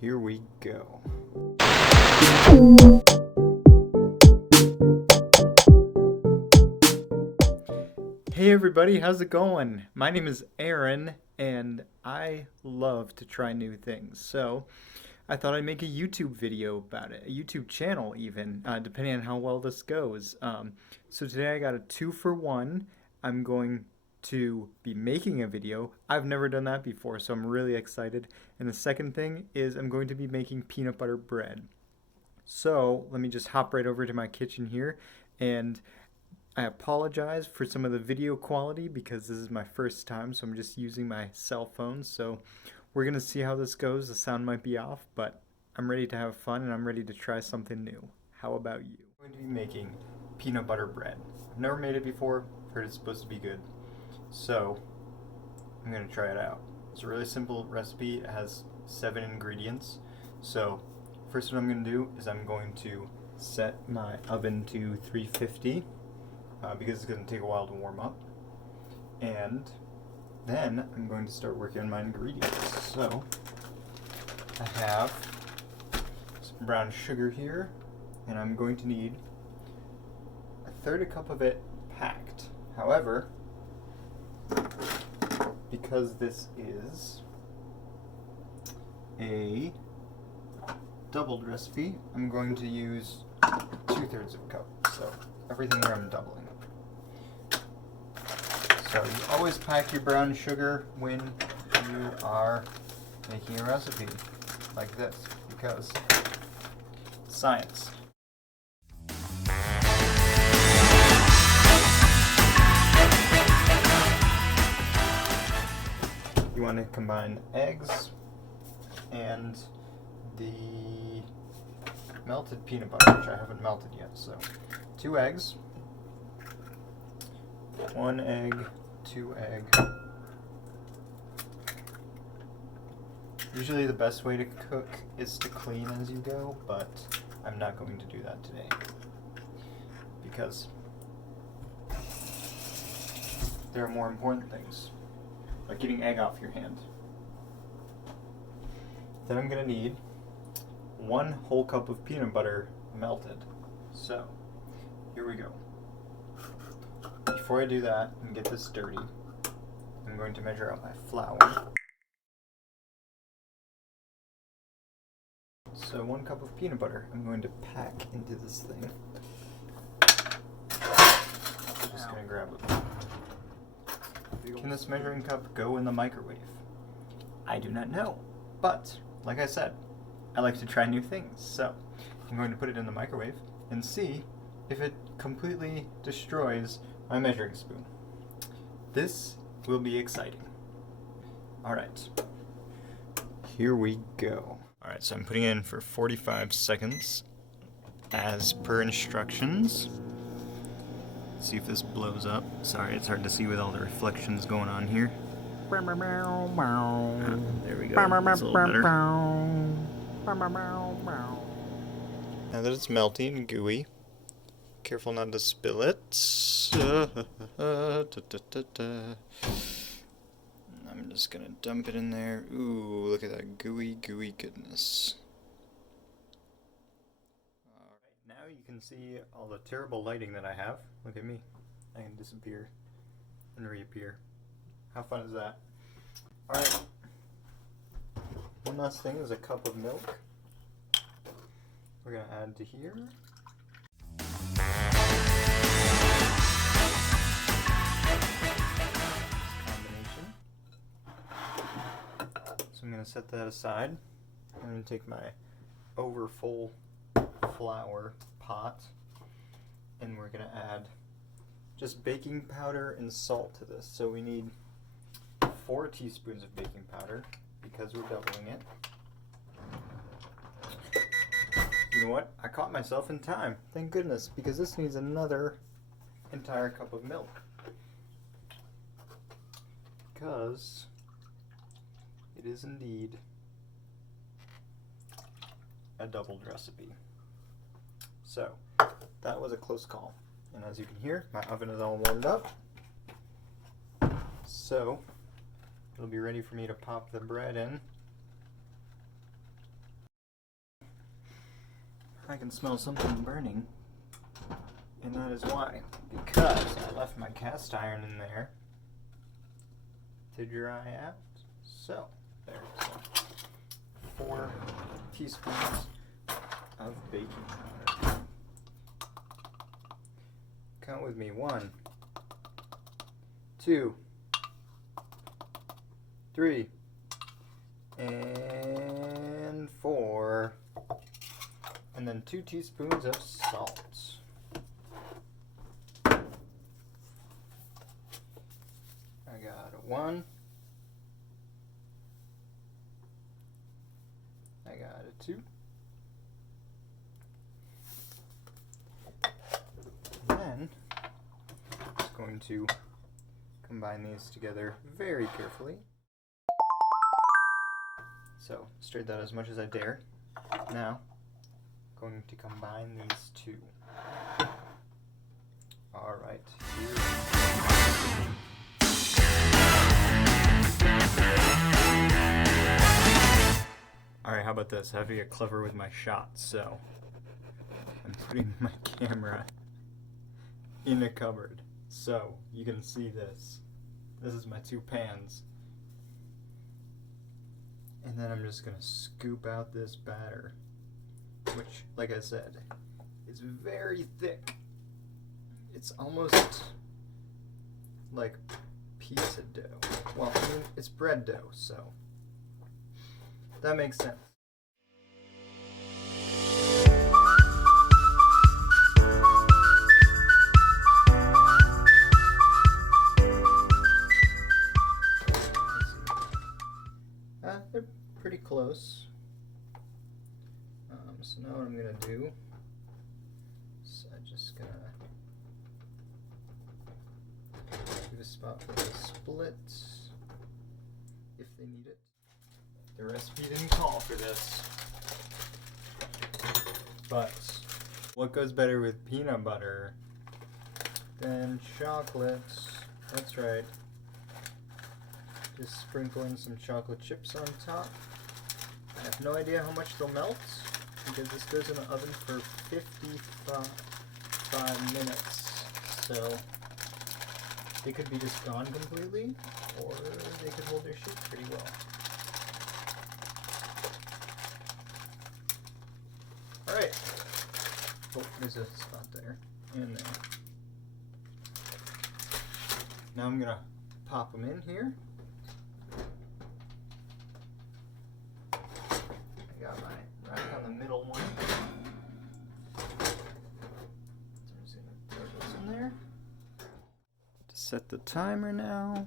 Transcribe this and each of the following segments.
Here we go. Hey everybody, how's it going? My name is Aaron and I love to try new things. So I thought I'd make a YouTube video about it, a YouTube channel even, depending on how well this goes. So today I got a 2-for-1. I'm going to be making a video. I've never done that before, so I'm really excited. And the second thing is I'm going to be making peanut butter bread. So let me just hop right over to my kitchen here, and I apologize for some of the video quality because this is my first time, so I'm just using my cell phone. So we're going to see how this goes. The sound might be off, but I'm ready to have fun and I'm ready to try something new. How about you? I'm going to be making peanut butter bread. I've never made it before, heard it's supposed to be good. So I'm going to try it out. It's a really simple recipe. It has 7 ingredients. So first what I'm going to do is I'm going to set my oven to 350 because it's going to take a while to warm up. And then I'm going to start working on my ingredients. So I have some brown sugar here, and I'm going to need 1/3 cup of it packed. However, because this is a doubled recipe, I'm going to use 2/3 of a cup. So everything here I'm doubling. So you always pack your brown sugar when you are making a recipe like this, because science. You want to combine eggs and the melted peanut butter, which I haven't melted yet. So 2 eggs, 1 egg, 2 egg. Usually the best way to cook is to clean as you go, but I'm not going to do that today because there are more important things, like getting egg off your hand. Then I'm going to need 1 whole cup of peanut butter melted. So here we go. Before I do that and get this dirty, I'm going to measure out my flour. So 1 cup of peanut butter I'm going to pack into this thing. I'm just going to grab it. Can this measuring cup go in the microwave? I do not know, but like I said, I like to try new things. So I'm going to put it in the microwave and see if it completely destroys my measuring spoon. This will be exciting. Alright, here we go. Alright, so I'm putting it in for 45 seconds as per instructions. Let's see if this blows up. Sorry, it's hard to see with all the reflections going on here. There we go. That's a little better. Now that it's melting and gooey, careful not to spill it. I'm just gonna dump it in there. Ooh, look at that gooey goodness. Alright, now you can see all the terrible lighting that I have. Look at me. I can disappear and reappear. How fun is that? Alright. One last thing is a cup of milk. We're gonna add to here. So I'm going to set that aside. I'm going to take my overfull flour pot and we're going to add just baking powder and salt to this. So we need 4 teaspoons of baking powder because we're doubling it. You know what? I caught myself in time. Thank goodness, because this needs another entire cup of milk. Because it is indeed a doubled recipe. So that was a close call. And as you can hear, my oven is all warmed up. So it'll be ready for me to pop the bread in. I can smell something burning, and that is why. Because I left my cast iron in there to dry out. So, there. So, 4 teaspoons of baking powder. Count with me. 1, 2, 3, and 4. And then 2 teaspoons of salt. I got a 1. I got a 2. And then I'm just going to combine these together very carefully. So, stir that as much as I dare. Now, going to combine these 2. Alright, Alright, how about this? I have to get clever with my shots, so I'm putting my camera in a cupboard so you can see this. This is my 2 pans. And then I'm just gonna scoop out this batter, which, like I said, is very thick. It's almost like pizza dough. Well, I mean, it's bread dough, so that makes sense. They're pretty close. So now what I'm gonna do is I'm just gonna give a spot for the split if they need it. The recipe didn't call for this, but what goes better with peanut butter than chocolate? That's right. Just sprinkle in some chocolate chips on top. I have no idea how much they'll melt because this goes in the oven for 55 minutes. So they could be just gone completely, or they could hold their shape pretty well. Alright. Oh, there's a spot there and there. Now I'm gonna pop them in here. Right on the middle one. So I'm just gonna throw this in there. Set the timer now.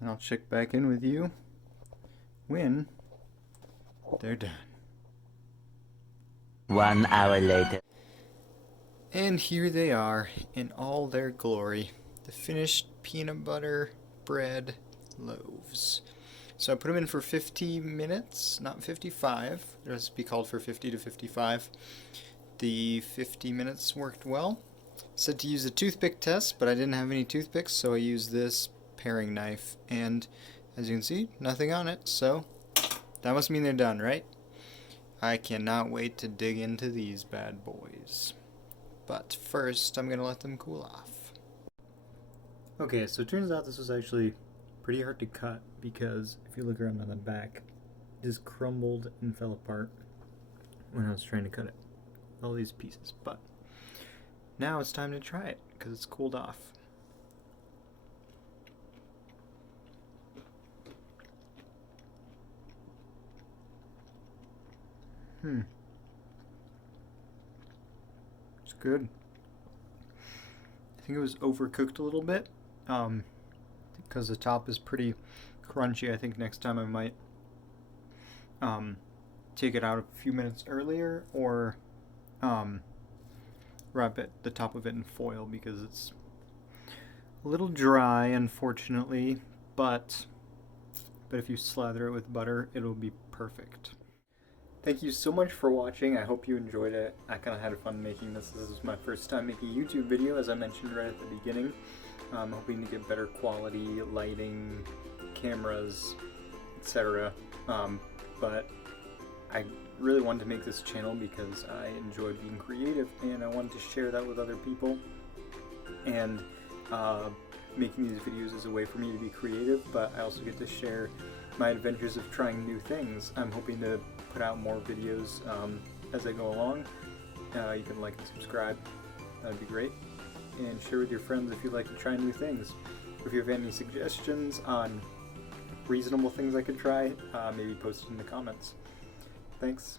And I'll check back in with you when they're done. 1 hour later. And here they are in all their glory. The finished peanut butter bread loaves. So I put them in for 50 minutes, not 55. The recipe called for 50 to 55. The 50 minutes worked well. Said to use a toothpick test, but I didn't have any toothpicks, so I used this paring knife. And as you can see, nothing on it, so that must mean they're done, right? I cannot wait to dig into these bad boys. But first, I'm going to let them cool off. Okay, so it turns out this was actually pretty hard to cut because if you look around on the back, it just crumbled and fell apart when I was trying to cut it. All these pieces. But now it's time to try it because it's cooled off. It's good. I think it was overcooked a little bit. Because the top is pretty crunchy. I think next time I might take it out a few minutes earlier or wrap the top of it in foil because it's a little dry, unfortunately, but if you slather it with butter, it'll be perfect. Thank you so much for watching. I hope you enjoyed it. I kind of had fun making this. This is my first time making a YouTube video, as I mentioned right at the beginning. I'm hoping to get better quality lighting, cameras, etc. But I really wanted to make this channel because I enjoy being creative, and I wanted to share that with other people. And making these videos is a way for me to be creative, but I also get to share my adventures of trying new things. I'm hoping to put out more videos as I go along. You can like and subscribe, that would be great. And share with your friends if you'd like to try new things. If you have any suggestions on reasonable things I could try, maybe post it in the comments. Thanks.